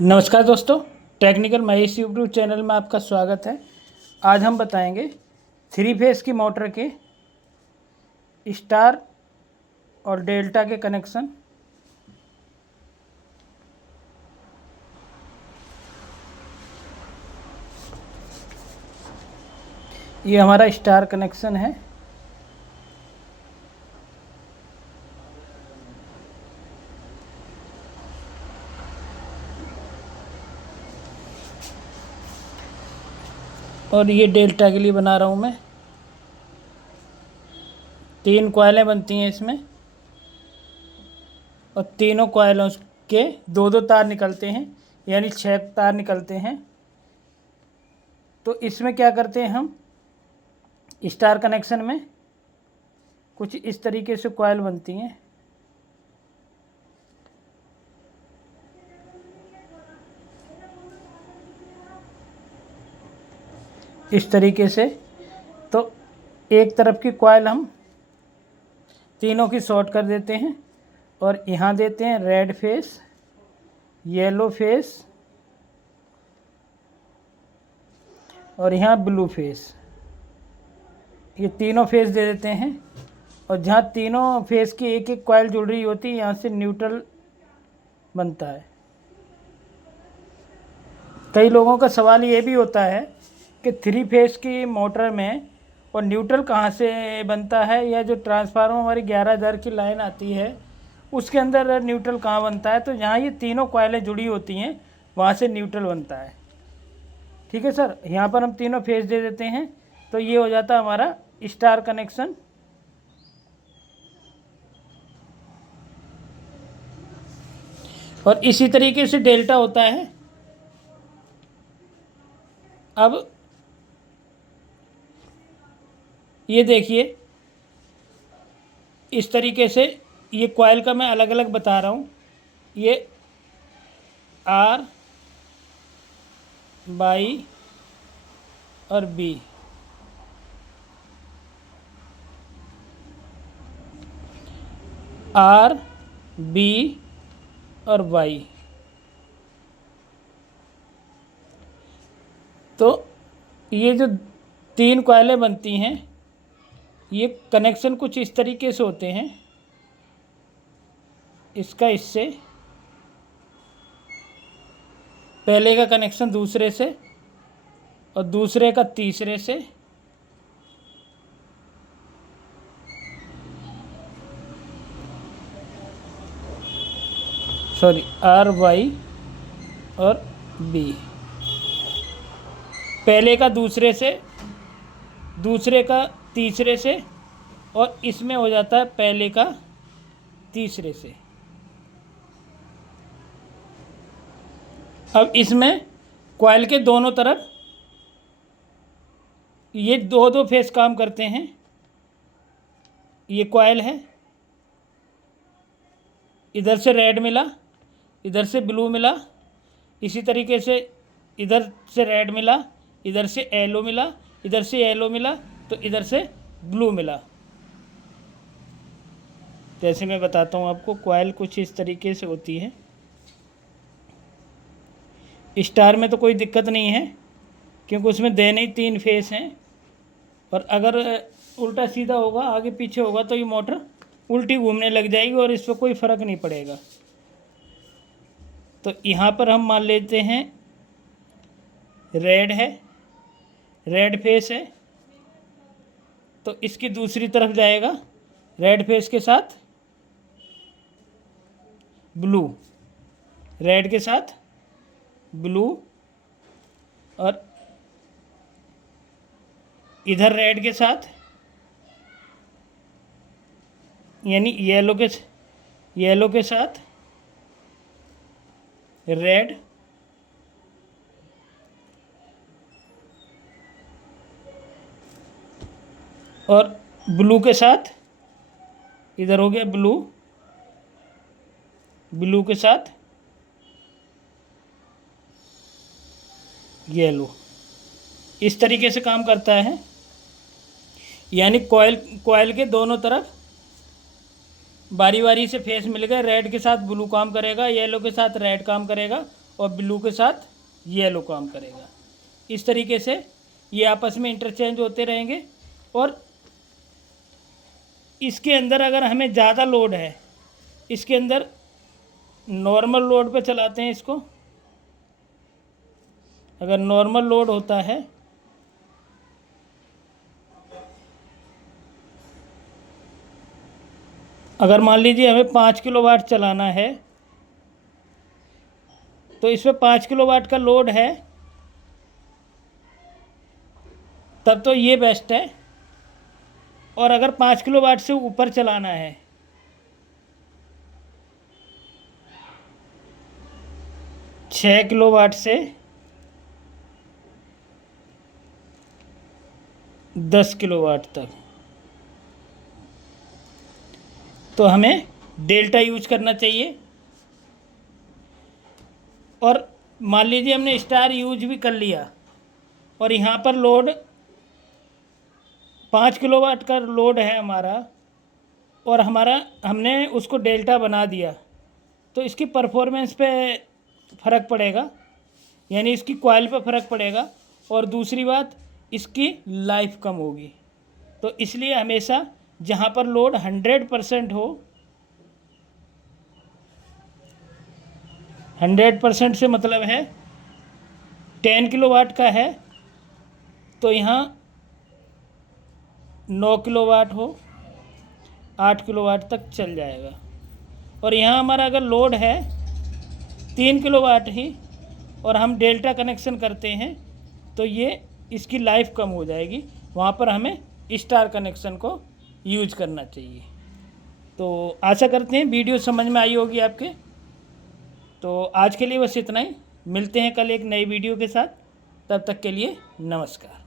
नमस्कार दोस्तों, technical Mahesh YouTube channel में आपका स्वागत है। आज हम बताएंगे 3 फेस की मोटर के स्टार और डेल्टा के कनेक्शन। ये हमारा स्टार कनेक्शन है। और ये डेल्टा के लिए बना रहा हूँ मैं। 3 कॉइलें बनती हैं इसमें और तीनों कॉइलों के 2-2 तार निकलते हैं, यानी 6 तार निकलते हैं। तो इसमें क्या करते हैं हम, स्टार कनेक्शन में कुछ इस तरीके से कॉइल बनती हैं। इस तरीके से तो एक तरफ की कॉइल हम तीनों की शॉर्ट कर देते हैं और यहाँ देते हैं रेड फेस, येलो फेस और यहाँ ब्लू फेस। ये तीनों फेस दे देते हैं और जहाँ तीनों फेस की एक एक कॉइल जुड़ रही होती है, यहाँ से न्यूट्रल बनता है। कई लोगों का सवाल ये भी होता है कि 3 फेस की मोटर में और न्यूट्रल कहाँ से बनता है, या जो ट्रांसफार्मर हमारी 11,000 की लाइन आती है उसके अंदर न्यूट्रल कहाँ बनता है। तो जहाँ ये तीनों कॉइलें जुड़ी होती हैं वहाँ से न्यूट्रल बनता है। ठीक है सर, यहाँ पर हम तीनों फेस दे देते हैं तो ये हो जाता है हमारा स्टार कनेक्शन। और इसी तरीके से डेल्टा होता है। अब ये देखिए, इस तरीके से ये कॉइल का मैं अलग अलग बता रहा हूँ। ये आर, वाई और बी। आर, बी और वाई। तो ये जो 3 कॉइलें बनती हैं, ये कनेक्शन कुछ इस तरीके से होते हैं। इसका इससे, पहले का कनेक्शन दूसरे से और दूसरे का तीसरे से, सॉरी, आर, वाई और बी। पहले का दूसरे से, दूसरे का तीसरे से और इसमें हो जाता है पहले का तीसरे से। अब इसमें कॉइल के दोनों तरफ ये 2-2 फेस काम करते हैं। ये कॉइल है, इधर से रेड मिला, इधर से ब्लू मिला, इसी तरीके से इधर से रेड मिला, इधर से येलो मिला, इधर से येलो मिला, तो इधर से ब्लू मिला। जैसे मैं बताता हूँ आपको, कॉइल कुछ इस तरीके से होती है। स्टार में तो कोई दिक्कत नहीं है क्योंकि उसमें देने ही 3 फेस हैं, और अगर उल्टा सीधा होगा, आगे पीछे होगा, तो ये मोटर उल्टी घूमने लग जाएगी और इस पर कोई फ़र्क नहीं पड़ेगा। तो यहाँ पर हम मान लेते हैं रेड है, रेड फेस है, तो इसकी दूसरी तरफ जाएगा रेड फेस के साथ ब्लू, रेड के साथ ब्लू, और इधर रेड के साथ, यानी येलो के साथ रेड, और ब्लू के साथ, इधर हो गया ब्लू, ब्लू के साथ येलो। इस तरीके से काम करता है। यानी कॉइल के दोनों तरफ बारी बारी से फेस मिल गए। रेड के साथ ब्लू काम करेगा, येलो के साथ रेड काम करेगा और ब्लू के साथ येलो काम करेगा। इस तरीके से ये आपस में इंटरचेंज होते रहेंगे। और इसके अंदर अगर हमें ज़्यादा लोड है, इसके अंदर नॉर्मल लोड पे चलाते हैं इसको। अगर नॉर्मल लोड होता है अगर मान लीजिए हमें 5 किलोवाट चलाना है तो इसमें 5 किलोवाट का लोड है, तब तो ये बेस्ट है। और अगर 5 किलोवाट से ऊपर चलाना है, 6 किलोवाट से 10 किलोवाट तक, तो हमें डेल्टा यूज करना चाहिए। और मान लीजिए हमने स्टार यूज भी कर लिया और यहाँ पर लोड 5 किलोवाट का लोड है हमारा, और हमने उसको डेल्टा बना दिया, तो इसकी परफॉर्मेंस पे फ़र्क पड़ेगा, यानी इसकी कॉइल पे फ़र्क पड़ेगा। और दूसरी बात, इसकी लाइफ कम होगी। तो इसलिए हमेशा जहाँ पर लोड 100% हो, 100% से मतलब है 10 किलोवाट का है तो यहाँ 9 किलोवाट हो, 8 किलोवाट तक चल जाएगा। और यहाँ हमारा अगर लोड है 3 किलोवाट ही और हम डेल्टा कनेक्शन करते हैं तो ये इसकी लाइफ कम हो जाएगी, वहाँ पर हमें स्टार कनेक्शन को यूज करना चाहिए। तो आशा करते हैं वीडियो समझ में आई होगी आपके। तो आज के लिए बस इतना ही, मिलते हैं कल एक नई वीडियो के साथ, तब तक के लिए नमस्कार।